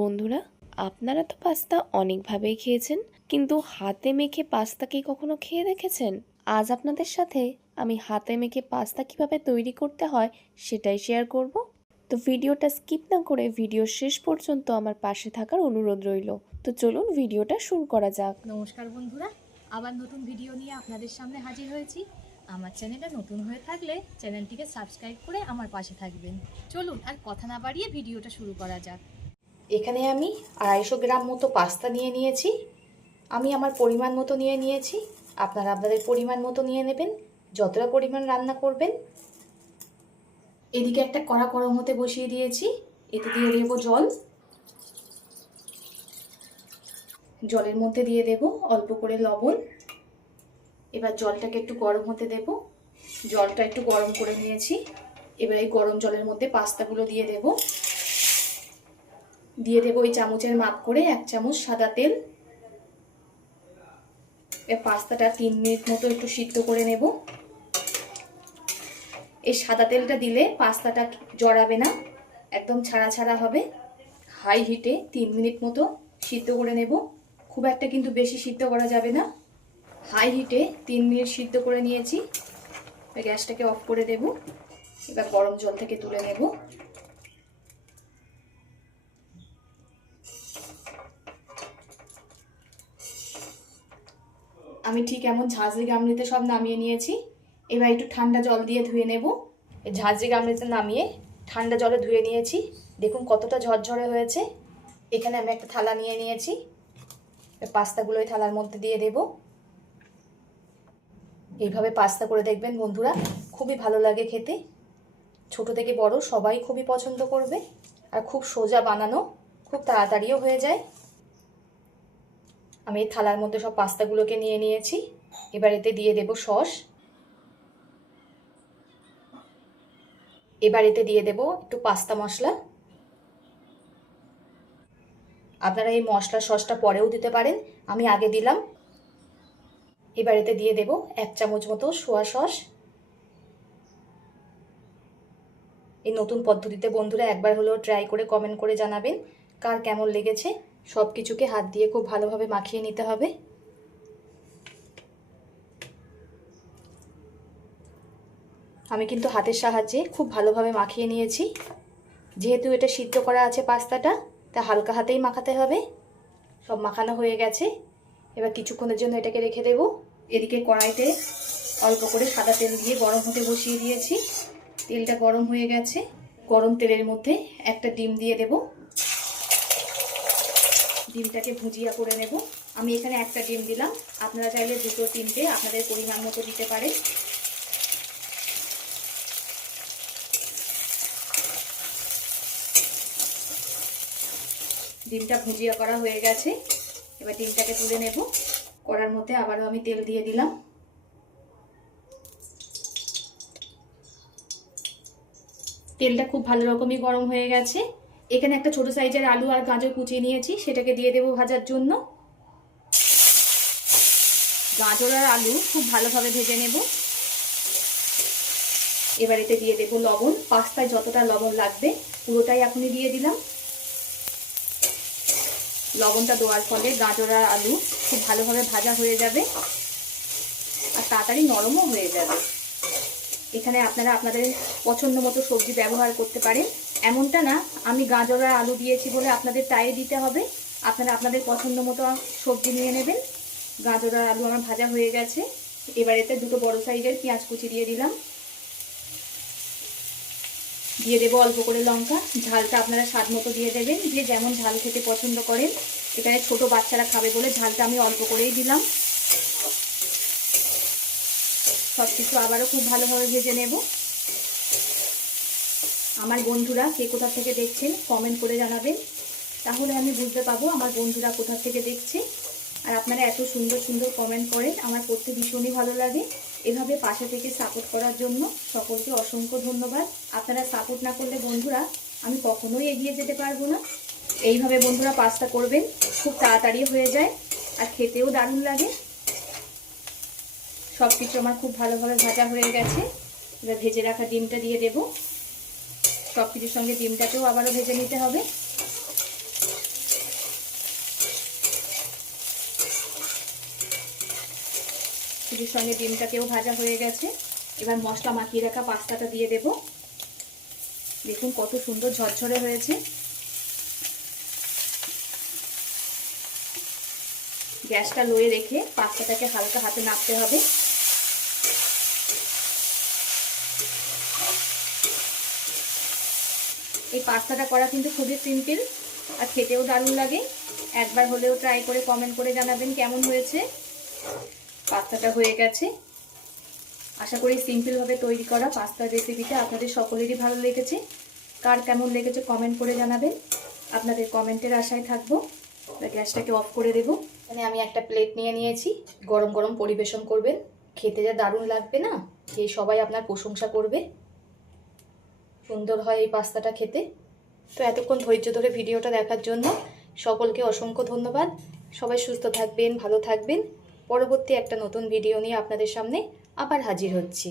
বন্ধুরা, আপনারা তো পাস্তা অনেকভাবেই খেয়েছেন, কিন্তু হাতে মেখে পাস্তা কি কখনো খেয়ে দেখেছেন? আজ আপনাদের সাথে আমি হাতে মেখে পাস্তা কিভাবে তৈরি করতে হয় সেটাই শেয়ার করব। তো ভিডিওটা স্কিপ না করে ভিডিও শেষ পর্যন্ত আমার পাশে থাকার অনুরোধ রইল। তো চলুন ভিডিওটা শুরু করা যাক। নমস্কার বন্ধুরা, আবার নতুন ভিডিও নিয়ে আপনাদের সামনে হাজির হয়েছি। আমার চ্যানেলে নতুন হয়ে থাকলে চ্যানেলটিকে সাবস্ক্রাইব করে আমার পাশে থাকবেন। চলুন আর কথা না বাড়িয়ে ভিডিওটা শুরু করা যাক। এখানে আমি 250 গ্রাম মতো পাস্তা নিয়ে নিয়েছি। আমি আমার পরিমাণ মতো নিয়ে নিয়েছি, আপনারা আপনাদের পরিমাণ মতো নিয়ে নেবেন, যতটা পরিমাণ রান্না করবেন। এদিকে একটা কড়া গরম হতে বসিয়ে দিয়েছি, এতে দিয়ে দেব জল। জলের মধ্যে দিয়ে দেব অল্প করে লবণ। এবার জলটাকে একটু গরম হতে দেব। জলটা একটু গরম করে নিয়েছি। এবার এই গরম জলের মধ্যে পাস্তাগুলো দিয়ে দেব। ওই চামচের মাপ করে 1 চামচ সাদা তেল। পাস্তাটা 3 মিনিট মতো একটু সিদ্ধ করে নেব। এই সাদা তেলটা দিলে পাস্তাটা জড়াবে না, একদম ছাড়া ছাড়া হবে। হাই হিটে 3 মিনিট মতো সিদ্ধ করে নেব। খুব একটা কিন্তু বেশি সিদ্ধ করা যাবে না। হাই হিটে 3 মিনিট সিদ্ধ করে নিয়েছি। গ্যাসটাকে অফ করে দেব। এবার গরম জল থেকে তুলে নেব। আমি ঠিক এমন ঝাঁঝরি গামলিতে সব নামিয়ে নিয়েছি। এবার একটু ঠান্ডা জল দিয়ে ধুয়ে নেব। ঝাঁঝরি গামলিতে নামিয়ে ঠান্ডা জলে ধুয়ে নিয়েছি। দেখুন কতটা ঝরঝরে হয়েছে। এখানে আমি একটা থালা নিয়ে নিয়েছি। পাস্তাগুলো এই থালার মধ্যে দিয়ে দেব। এইভাবে পাস্তা করে দেখবেন বন্ধুরা, খুবই ভালো লাগে খেতে। ছোট থেকে বড় সবাই খুবই পছন্দ করবে। আর খুব সোজা বানানো, খুব তাড়াতাড়িও হয়ে যায়। আমি এই থালার মধ্যে সব পাস্তাগুলোকে নিয়ে নিয়েছি। এবার এতে দিয়ে দেব সস। এবার এতে দিয়ে দেব একটু পাস্তা মশলা। আপনারা এই মশলা সসটা পরেও দিতে পারেন, আমি আগে দিলাম। এবার এতে দিয়ে দেব 1 চামচ মতো সোয়া সস। এই নতুন পদ্ধতিতে বন্ধুরা একবার হলেও ট্রাই করে কমেন্ট করে জানাবেন কার কেমন লেগেছে। সব কিছুকে হাত দিয়ে খুব ভালোভাবে মাখিয়ে নিতে হবে। আমি কিন্তু হাতের সাহায্যে খুব ভালোভাবে মাখিয়ে নিয়েছি। যেহেতু এটা সিদ্ধ করা আছে পাস্তাটা, তা হালকা হাতেই মাখাতে হবে। সব মাখানো হয়ে গেছে। এবার কিছুক্ষণের জন্য এটাকে রেখে দেব। এদিকে কড়াইতে অল্প করে সাদা তেল দিয়ে গরম হতে বসিয়ে দিয়েছি। তেলটা গরম হয়ে গেছে। গরম তেলের মধ্যে একটা ডিম দিয়ে দেব। ডিমটাকে ভুজিয়া করে নেব। আমি এখানে একটা ডিম দিলাম, আপনারা চাইলে 2-3টে আপনাদের পরিমাণ মতো দিতে পারেন। ডিমটা ভুজিয়া করা হয়ে গেছে। এবার ডিমটাকে তুলে নেব। কড়ার মধ্যে আবারও আমি তেল দিয়ে দিলাম। তেলটা খুব ভালো রকমই গরম হয়ে গেছে। এখানে একটা ছোট সাইজের আলু আর গাজর কুচিয়ে নিয়েছি, সেটাকে দিয়ে দেবো ভাজার জন্য। গাজর আর আলু খুব ভালোভাবে ভেজে নেব। এবার এতে দিয়ে দেবো লবণ। পাস্তায় যতটা লবণ লাগবে পুরোটাই এখনই দিয়ে দিলাম। লবণটা দেওয়ার ফলে গাজর আর আলু খুব ভালোভাবে ভাজা হয়ে যাবে আর তাড়াতাড়ি নরমও হয়ে যাবে। এখানে আপনারা আপনাদের পছন্দ মতো সবজি ব্যবহার করতে পারেন। এমনটা না আমি গাজর আর আলু দিয়েছি বলে আপনাদের তাই দিতে হবে। আপনারা আপনাদের পছন্দ মতো সবজি নিয়ে নেবেন। গাজর আর আলু আমার ভাজা হয়ে গেছে। এবার এতে 2 বড় সাইজের পেঁয়াজ কুচি দিয়ে দিলাম। দিয়ে দেবো অল্প করে লঙ্কা। ঝালটা আপনারা স্বাদ মতো দিয়ে দেবেন, যে যেমন ঝাল খেতে পছন্দ করেন। এখানে ছোট বাচ্চারা খাবে বলে ঝালটা আমি অল্প করেই দিলাম। সব কিছু আবারও খুব ভালোভাবে ভেজে নেব। আমার বন্ধুরা কে কোথা থেকে দেখছেন কমেন্ট করে জানাবেন, তাহলে আমি বুঝতে পারবো আমার বন্ধুরা কোথা থেকে দেখছে। আর আপনারা এত সুন্দর সুন্দর কমেন্ট করেন, আমার করতে ভীষণই ভালো লাগে। এভাবে পাশে থেকে সাপোর্ট করার জন্য সকলকে অসংখ্য ধন্যবাদ। আপনারা সাপোর্ট না করলে বন্ধুরা আমি কখনোই এগিয়ে যেতে পারবো না। এইভাবে বন্ধুরা পাস্তা করবেন, খুব তাড়াতাড়ি হয়ে যায় আর খেতেও দারুণ লাগে। সব কিছু আমার খুব ভালোভাবে ভাজা হয়ে গেছে। এবার ভেজে রাখা ডিমটা দিয়ে দেব। সব কিছুর সঙ্গে ডিমটাকেও আবারও ভেজে নিতে হবে। কড়াইশুটির সঙ্গে ডিমটাকেও ভাজা হয়ে গেছে। এবার মশলা মাখিয়ে রাখা পাস্তাটা দিয়ে দেব। দেখুন কত সুন্দর ঝরঝরে হয়েছে। গ্যাসটা লোয়ে রেখে পাস্তাটাকে হালকা হাতে নাড়তে হবে। এই পাস্তাটা করা কিন্তু খুবই সিম্পল আর খেতেও দারুণ লাগে। একবার হলেও ট্রাই করে কমেন্ট করে জানাবেন কেমন হয়েছে। পাস্তাটা হয়ে গেছে। আশা করি সিম্পলভাবে তৈরি করা পাস্তার রেসিপিটা আপনাদের সকলেরই ভালো লেগেছে। কার কেমন লেগেছে কমেন্ট করে জানাবেন। আপনাদের কমেন্টের আশায় থাকবো। গ্যাসটাকে অফ করে দেব। মানে আমি একটা প্লেট নিয়ে নিয়েছি, গরম গরম পরিবেশন করবেন। খেতে যা দারুণ লাগবে না, খেয়ে সবাই আপনার প্রশংসা করবে। সুন্দর হয় এই পাস্তাটা খেতে। তো এতক্ষণ ধৈর্য ধরে ভিডিওটা দেখার জন্য সকলকে অসংখ্য ধন্যবাদ। সবাই সুস্থ থাকবেন, ভালো থাকবেন। পরবর্তী একটা নতুন ভিডিও নিয়ে আপনাদের সামনে আবার হাজির হচ্ছি।